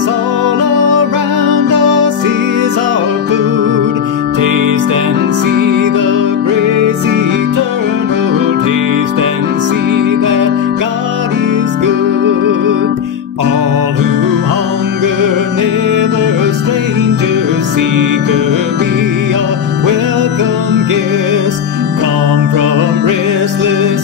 Yes, all around us is our food. Taste and see the grace eternal. Taste and see that God is good. All who hunger, never strangers, seeker, be a welcome guest. Come from restless